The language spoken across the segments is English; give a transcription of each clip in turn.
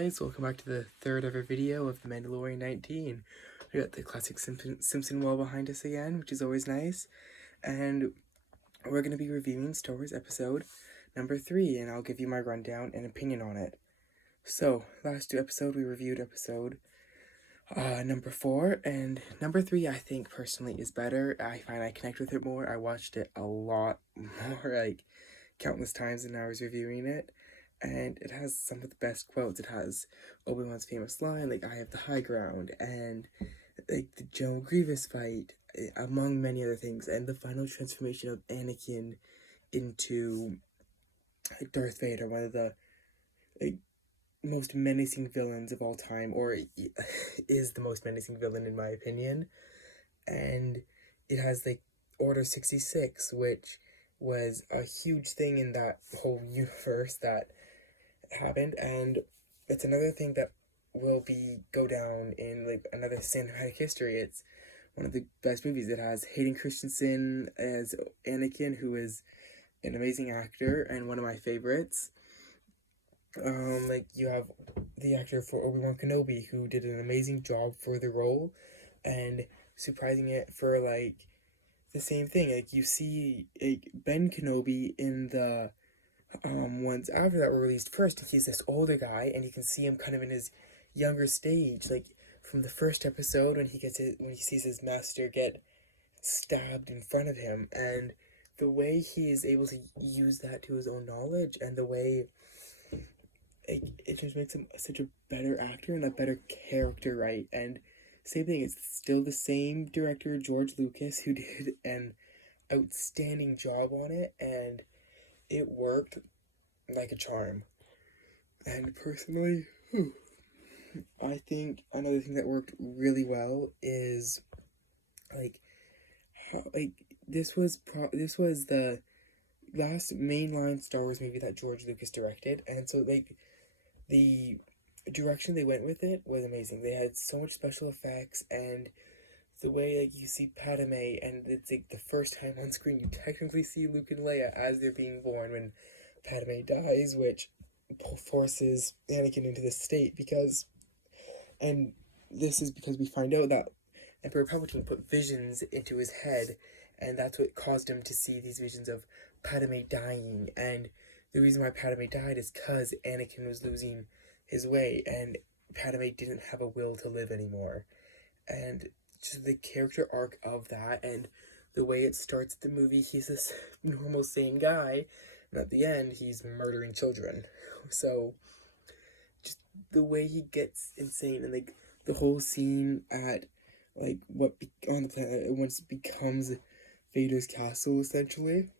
Guys, welcome back to the third ever video of The Mandalorian 19. We got the classic Simpson wall behind us again, which is always nice. And we're going to be reviewing Star Wars episode number 3, and I'll give you my rundown and opinion on it. So, last episode we reviewed episode number 4, and number 3 I think personally is better. I find I connect with it more. I watched it a lot more, like countless times than I was reviewing it. And it has some of the best quotes. It has Obi-Wan's famous line, like, "I have the high ground," and like the General Grievous fight, among many other things, and the final transformation of Anakin into Darth Vader, one of the most menacing villains of all time, or is the most menacing villain in my opinion. And it has like Order 66, which was a huge thing in that whole universe that happened, and it's another thing that will go down in like another cinematic history. It's one of the best movies. It has Hayden Christensen as Anakin, who is an amazing actor and one of my favorites. Like, you have the actor for Obi-Wan Kenobi, who did an amazing job for the role, and surprising it for like the same thing. Like, you see Ben Kenobi in the ones after that were released first. He's this older guy, and you can see him kind of in his younger stage, like from the first episode when he sees his master get stabbed in front of him, and the way he is able to use that to his own knowledge, and the way it just makes him such a better actor and a better character, right? And same thing, it's still the same director, George Lucas, who did an outstanding job on it, and it worked like a charm. And personally, I think another thing that worked really well is this was the last mainline Star Wars movie that George Lucas directed, and so the direction they went with it was amazing. They had so much special effects, and the way you see Padme, and it's the first time on screen you technically see Luke and Leia as they're being born when Padme dies, which forces Anakin into this state and this is because we find out that Emperor Palpatine put visions into his head, and that's what caused him to see these visions of Padme dying. And the reason why Padme died is because Anakin was losing his way, and Padme didn't have a will to live anymore. And just the character arc of that, and the way it starts the movie, he's this normal, sane guy, and at the end, he's murdering children. So, just the way he gets insane, and the whole scene at on the planet once it becomes Vader's castle, essentially,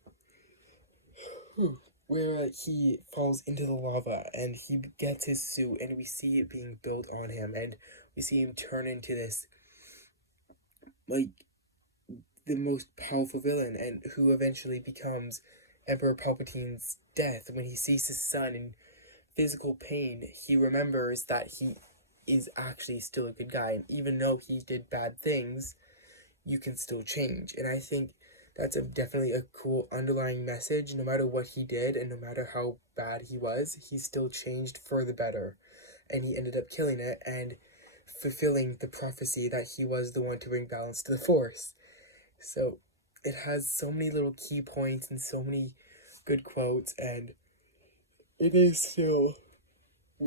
where he falls into the lava and he gets his suit, and we see it being built on him, and we see him turn into this the most powerful villain, and who eventually becomes Emperor Palpatine's death. When he sees his son in physical pain, he remembers that he is actually still a good guy, and even though he did bad things, you can still change. And I think that's definitely a cool underlying message. No matter what he did, and no matter how bad he was, he still changed for the better, and he ended up killing it and fulfilling the prophecy that he was the one to bring balance to the Force. So it has so many little key points and so many good quotes, and it is still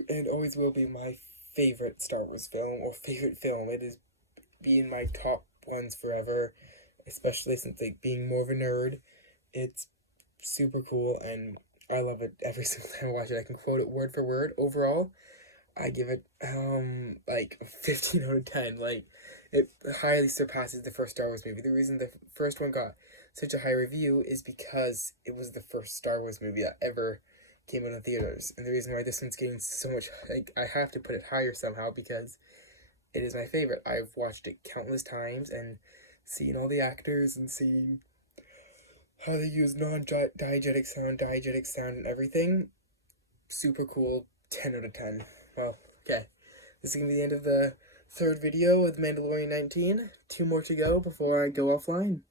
and always will be my favorite Star Wars film, or favorite film. It is being my top ones forever, especially since being more of a nerd. It's super cool, and I love it every single time I watch it. I can quote it word for word. Overall, I give it 15 out of 10. It highly surpasses the first Star Wars movie. The reason the first one got such a high review is because it was the first Star Wars movie that ever came out in theaters, and the reason why this one's getting so much, I have to put it higher somehow, because it is my favorite. I've watched it countless times, and seen all the actors, and seen how they use non-diegetic sound, and everything. Super cool. 10 out of 10. Well, okay. This is going to be the end of the third video with Mandalorian 19. 2 more to go before I go offline.